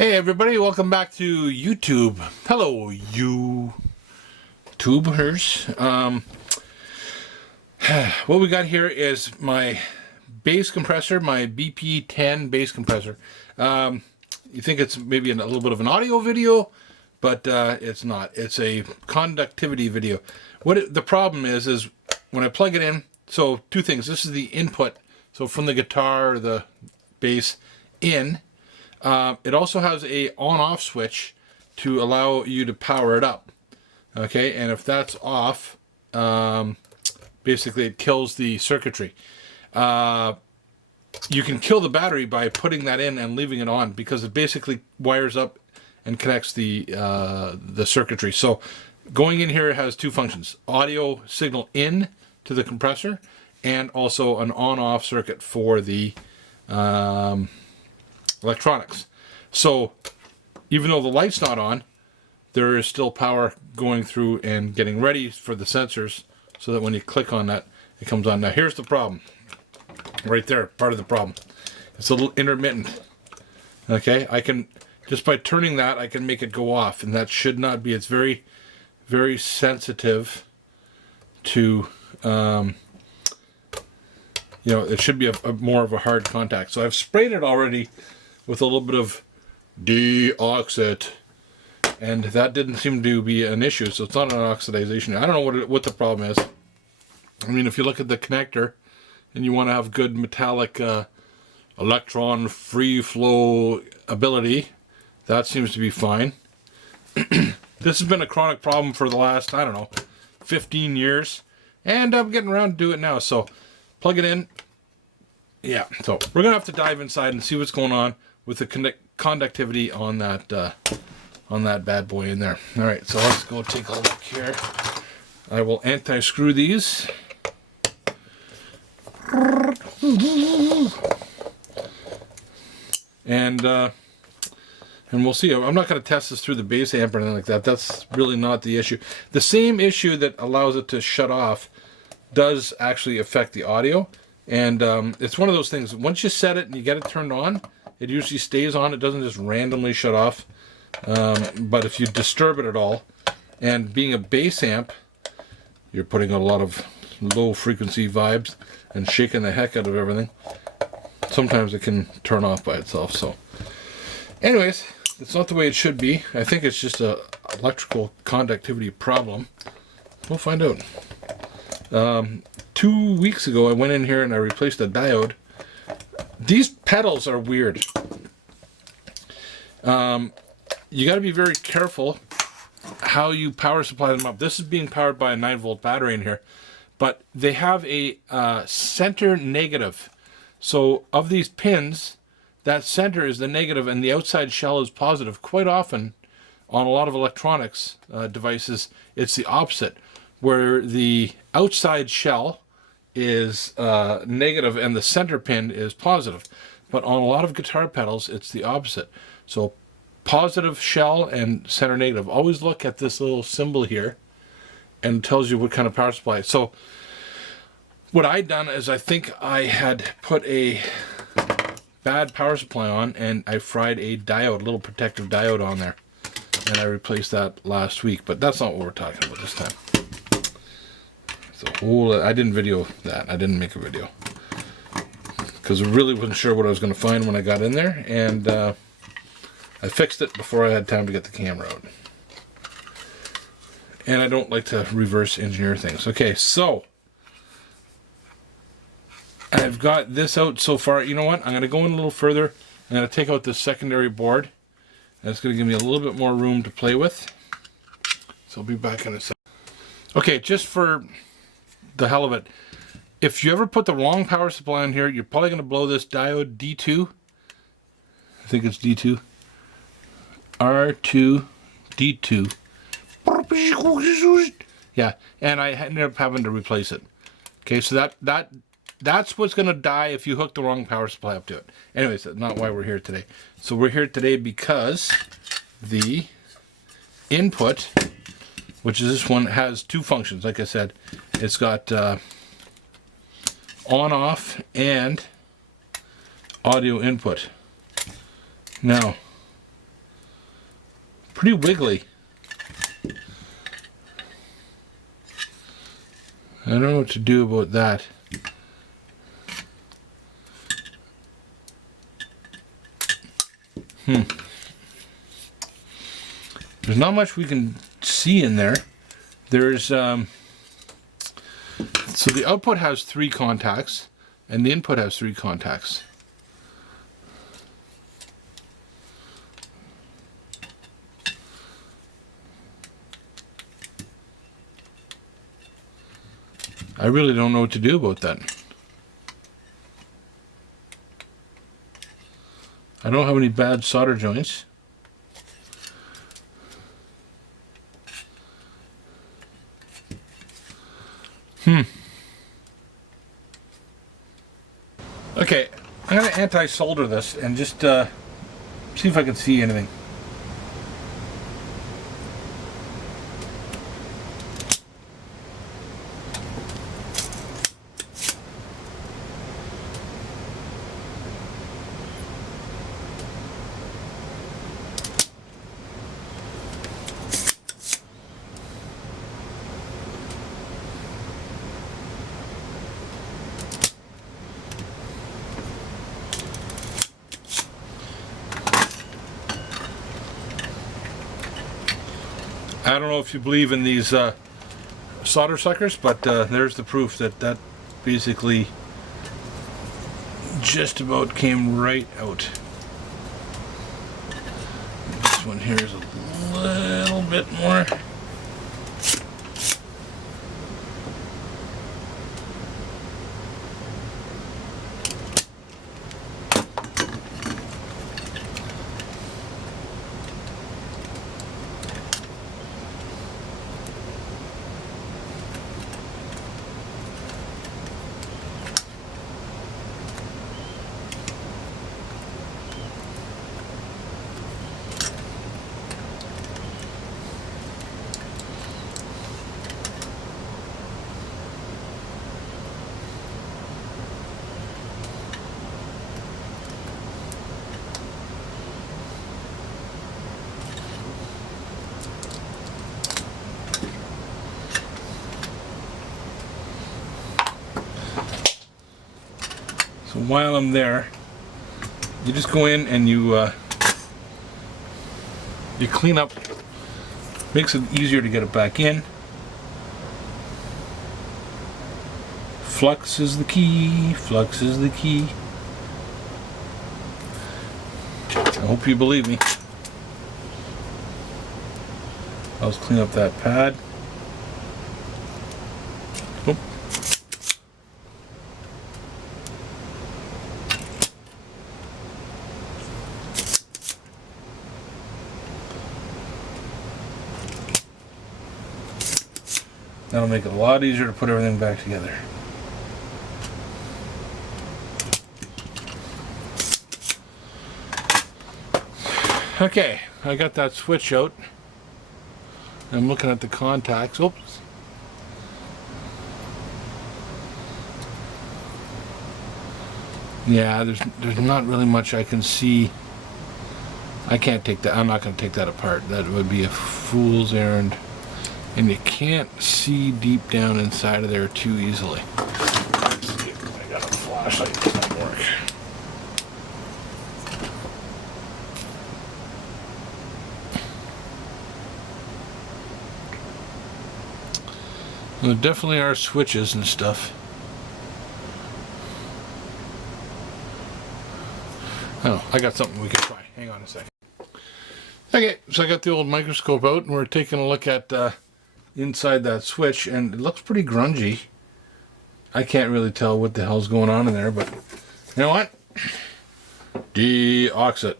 Hey everybody, welcome back to YouTube. Hello, YouTubers. What we got here is my bass compressor, my BP10 bass compressor. You think it's maybe a little bit of an audio video, but it's not. It's a conductivity video. The problem is when I plug it in, so two things. This is the input, so from the guitar or the bass in. It also has a on-off switch to allow you to power it up. Okay, and if that's off, basically it kills the circuitry. You can kill the battery by putting that in and leaving it on, because it basically wires up and connects the circuitry. So going in here has two functions: audio signal in to the compressor, and also an on-off circuit for the electronics. So even though the light's not on, there is still power going through and getting ready for the sensors, so that when you click on that, it comes on. Now here's the problem. Right there, part of the problem. It's a little intermittent. Okay, I can, just by turning that, I can make it go off, and that should not be. It's very, very sensitive to, it should be a more of a hard contact. So I've sprayed it already with a little bit of deoxit, and that didn't seem to be an issue, so it's not an oxidization. I don't know what the problem is. I mean, if you look at the connector and you want to have good metallic electron free flow ability, that seems to be fine. This has been a chronic problem for the last, I don't know, 15 years, and I'm getting around to do it now. So plug it in. Yeah, so we're gonna have to dive inside and see what's going on with the conductivity on that bad boy in there. All right, so let's go take a look here. I will anti-screw these. And we'll see. I'm not going to test this through the bass amp or anything like that. That's really not the issue. The same issue that allows it to shut off does actually affect the audio. And it's one of those things, once you set it and you get it turned on, it usually stays on. It doesn't just randomly shut off. But if you disturb it at all, and being a bass amp, you're putting out a lot of low frequency vibes and shaking the heck out of everything, sometimes it can turn off by itself. So anyways, it's not the way it should be. I think it's just a electrical conductivity problem. We'll find out. 2 weeks ago I went in here and I replaced a diode. These pedals are weird. You got to be very careful how you power supply them up. This is being powered by a 9-volt battery in here, but they have a center negative. So of these pins, that center is the negative and the outside shell is positive. Quite often on a lot of electronics devices, it's the opposite, where the outside shell is negative and the center pin is positive. But on a lot of guitar pedals, it's the opposite. So positive shell and center negative. Always look at this little symbol here, and it tells you what kind of power supply. So what I'd done is, I think I had put a bad power supply on, and I fried a diode, a little protective diode on there, and I replaced that last week. But that's not what we're talking about this time. I didn't video that. I didn't make a video because I really wasn't sure what I was going to find when I got in there, and I fixed it before I had time to get the camera out. And I don't like to reverse engineer things. Okay, so I've got this out so far. You know what? I'm going to go in a little further. I'm going to take out this secondary board. That's going to give me a little bit more room to play with. So I'll be back in a second. Okay, just for the hell of it, if you ever put the wrong power supply in here, you're probably going to blow this diode D2. I think it's D2. R2 D2. Yeah, and I ended up having to replace it. Okay, so that's what's going to die if you hook the wrong power supply up to it. Anyways, that's not why we're here today. So we're here today because the input, which is this one, has two functions. Like I said, it's got on-off and audio input. Now, pretty wiggly. I don't know what to do about that. There's not much we can see in there. There's so the output has 3 contacts and the input has 3 contacts. I really don't know what to do about that. I don't have any bad solder joints. Okay, I'm going to anti-solder this and just see if I can see anything. I don't know if you believe in these solder suckers, but there's the proof that basically just about came right out. This one here is a little bit more. So while I'm there, you just go in and you clean up. Makes it easier to get it back in. Flux is the key. Flux is the key. I hope you believe me. I'll just clean up that pad. Oh. That'll make it a lot easier to put everything back together. Okay, I got that switch out. I'm looking at the contacts. Oops. Yeah, there's not really much I can see. I can't take that. I'm not going to take that apart. That would be a fool's errand. And you can't see deep down inside of there too easily. Let's see if I got a flashlight that might work. There definitely are switches and stuff. Oh, I got something we can try. Hang on a second. Okay, so I got the old microscope out and we're taking a look at inside that switch, and it looks pretty grungy. I can't really tell what the hell's going on in there, but you know what? De-ox it.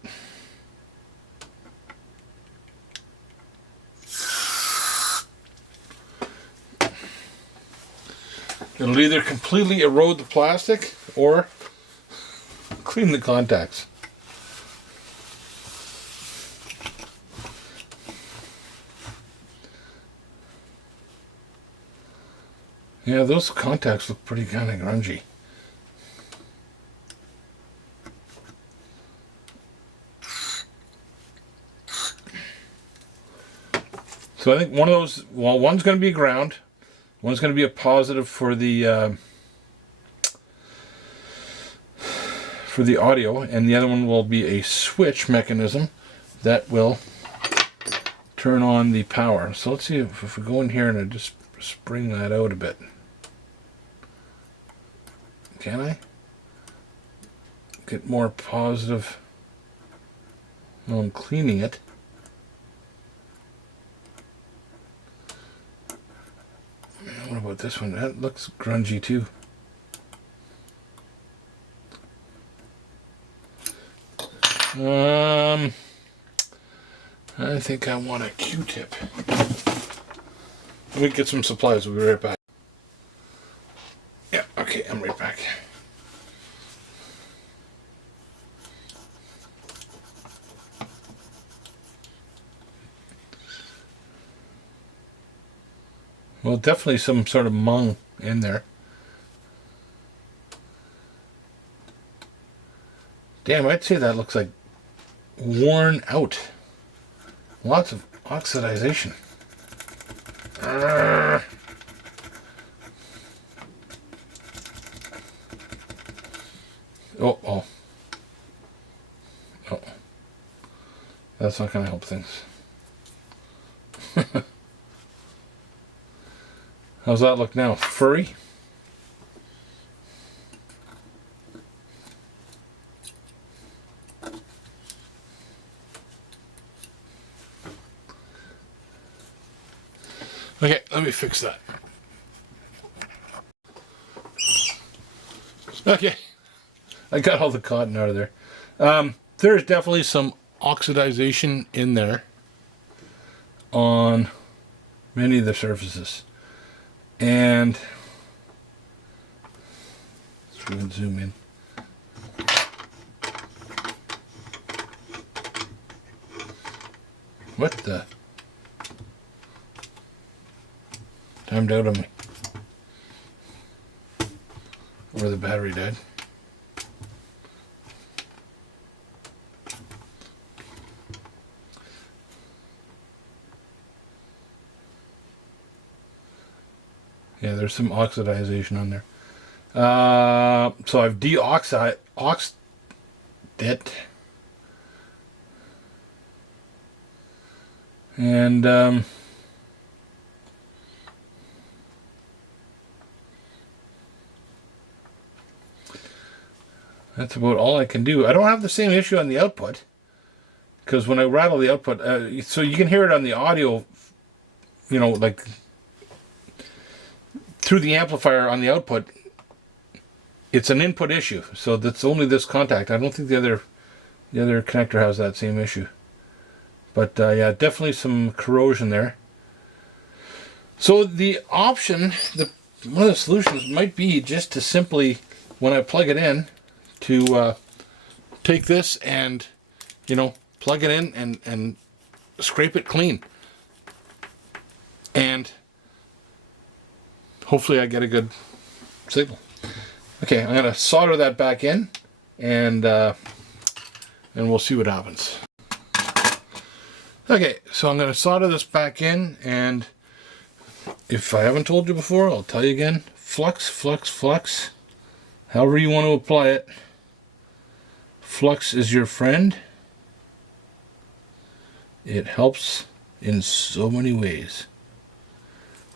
It'll either completely erode the plastic or clean the contacts. Yeah, those contacts look pretty kind of grungy. So I think one of those, well, one's going to be a ground, one's going to be a positive for the audio, and the other one will be a switch mechanism that will turn on the power. So let's see if we go in here and I just spring that out a bit. Can I get more positive while I'm cleaning it? What about this one? That looks grungy too. I think I want a Q-tip. Let me get some supplies. We'll be right back. Yeah, okay, I'm right back. Well, definitely some sort of mung in there. Damn, I'd say that looks like worn out. Lots of oxidization. Oh, oh. Oh. That's not going to help things. How's that look now? Furry? Okay, let me fix that. Okay, I got all the cotton out of there. There's definitely some oxidization in there on many of the surfaces. And let's try and zoom in. What the? Timed out on me. Or the battery died. Yeah, there's some oxidization on there. So I've deoxidized it. And that's about all I can do. I don't have the same issue on the output, because when I rattle the output, so you can hear it on the audio, you know, like through the amplifier on the output. It's an input issue, so that's only this contact. I don't think the other connector has that same issue. But yeah, definitely some corrosion there. So the option, one of the solutions might be just to simply, when I plug it in, to take this and, you know, plug it in and scrape it clean. And hopefully I get a good signal. Okay, I'm going to solder that back in, and we'll see what happens. Okay, so I'm going to solder this back in, and if I haven't told you before, I'll tell you again. Flux, flux, flux. However you want to apply it. Flux is your friend. It helps in so many ways.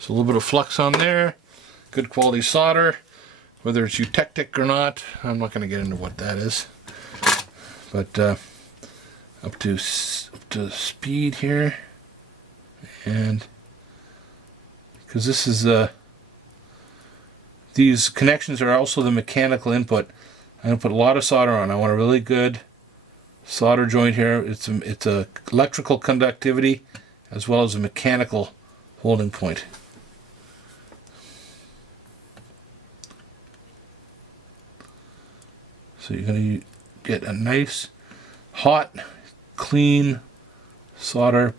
So a little bit of flux on there. Good quality solder. Whether it's eutectic or not, I'm not going to get into what that is. But up to speed here, and because this is these connections are also the mechanical input. I'm going to put a lot of solder on. I want a really good solder joint here. It's a electrical conductivity as well as a mechanical holding point. So you're going to get a nice, hot, clean solder.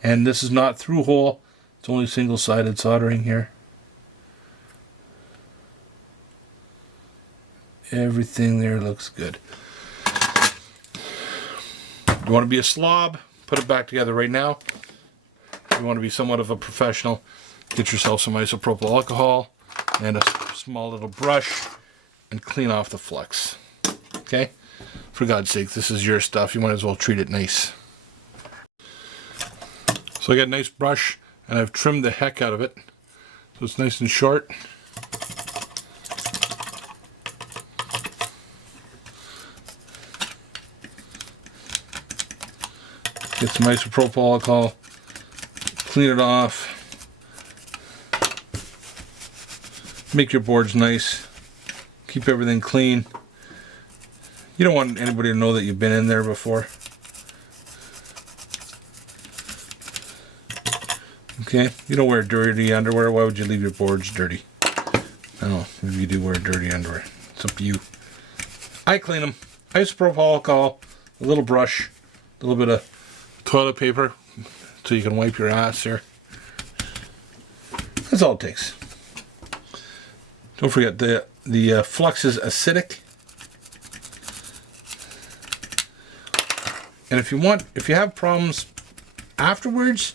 And this is not through hole. It's only single-sided soldering here. Everything there looks good. You want to be a slob? Put it back together right now. you want to be somewhat of a professional, get yourself some isopropyl alcohol and a small little brush and clean off the flux. Okay? For God's sake, this is your stuff. You might as well treat it nice. So I got a nice brush and I've trimmed the heck out of it. So it's nice and short. Get some isopropyl alcohol, clean it off, make your boards nice, keep everything clean. You don't want anybody to know that you've been in there before. Okay, you don't wear dirty underwear. Why would you leave your boards dirty? I don't know, maybe you do wear dirty underwear. It's up to you. I clean them. Isopropyl alcohol, a little brush, a little bit of toilet paper so you can wipe your ass here. That's all it takes. Don't forget the flux is acidic. And if you have problems afterwards,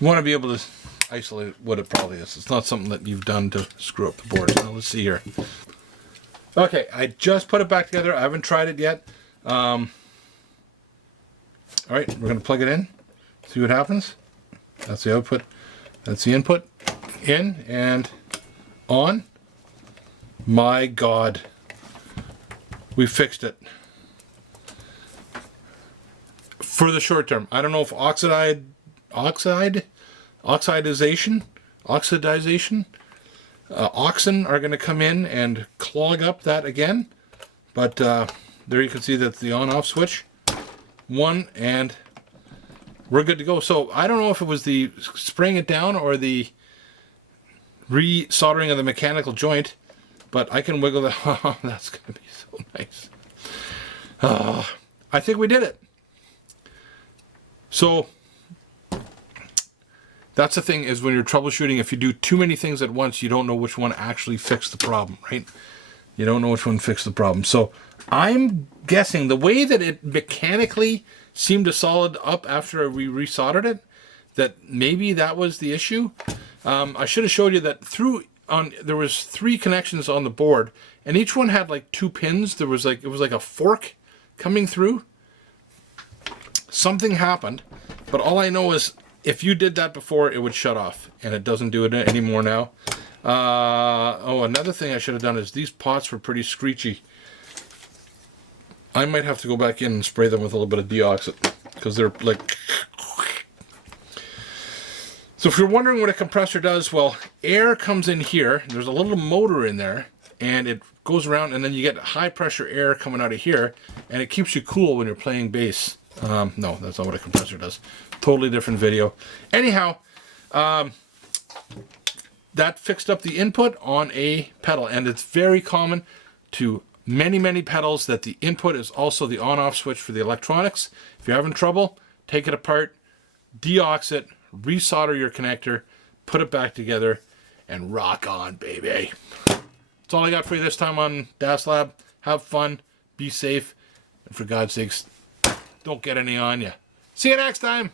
you want to be able to isolate what it probably is. It's not something that you've done to screw up the board. Now let's see here. Okay, I just put it back together. I haven't tried it yet. All right, we're going to plug it in, see what happens. That's the output. That's the input. In and on. My God. We fixed it. For the short term. I don't know if oxidization, oxen are going to come in and clog up that again. But there you can see that's the on-off switch. One, and we're good to go. So I don't know if it was the spraying it down or the re-soldering of the mechanical joint, but I can wiggle that. Oh, that's going to be so nice. I think we did it. So that's the thing, is when you're troubleshooting, if you do too many things at once, you don't know which one actually fixed the problem, right? You don't know which one fixed the problem. So I'm guessing the way that it mechanically seemed to solid up after we resoldered it, that maybe that was the issue. I should have showed you that there was 3 connections on the board, and each one had like 2 pins. It was like a fork coming through. Something happened, but all I know is if you did that before, it would shut off, and it doesn't do it anymore now. Another thing I should have done is these pots were pretty screechy. I might have to go back in and spray them with a little bit of deoxit, because they're like... So if you're wondering what a compressor does, well, air comes in here, there's a little motor in there, and it goes around, and then you get high pressure air coming out of here, and it keeps you cool when you're playing bass. No, that's not what a compressor does. Totally different video. Anyhow, that fixed up the input on a pedal, and it's very common to many pedals that the input is also the on-off switch for the electronics. If you're having trouble, take it apart, deox it, resolder your connector, put it back together, and rock on, baby. That's all I got for you this time on DAS Lab. Have fun, be safe, and for God's sakes, don't get any on you. See you next time.